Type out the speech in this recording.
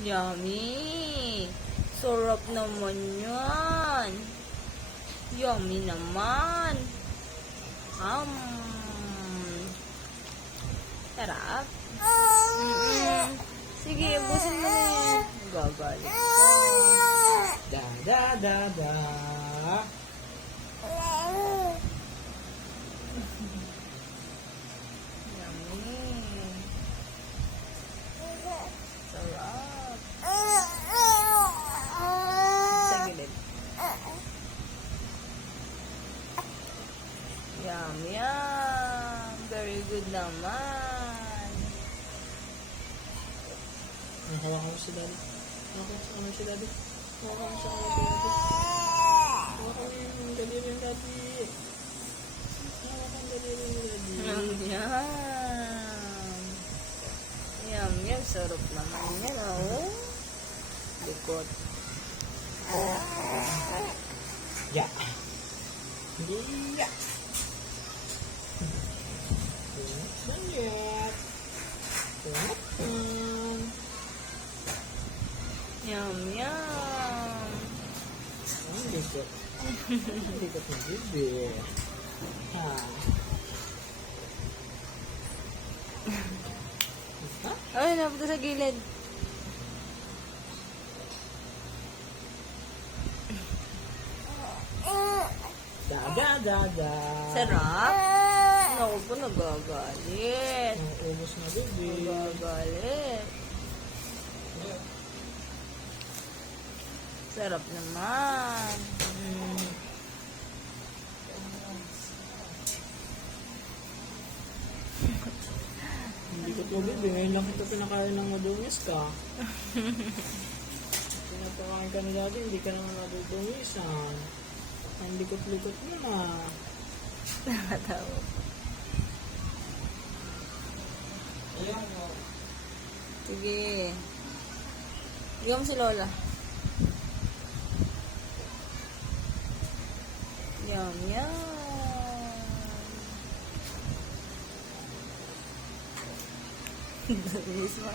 Yummy! Sarap naman yan. Yummy naman. Sarap. Sige, ubusin mo na yan. Gagalit ka. Da da da da. Yummy. Sarap. Sa gilid. Yum, yum. Very good naman. Hawakan mo si daddy. Hawakan mo si daddy. Hawakan mo si daddy. Hawakan mo yung daliri yung daddy. Hawakan yung daliri yung daddy. Yum, yum. Yum, yum. Sarap naman yan, oh. Likot. Ya. Iya. Banyak. Yum, yum. Likot. Likot ng bibir. Ha. Ay, napunta sa gilid. Da da da da. Sarap. Naku po, nagagalit. Ubus na bibir. Nagagalit. Sarap naman. Hindi ko tubig, ngayon lang kita pinakain ng madungis ka. Pinapakain ka na dati, hindi ka naman nadudungisan. Ang likot-likot mo na. Nakatawa. Sige. Bigyan mo si Lola. Yum, yum. Miss mo.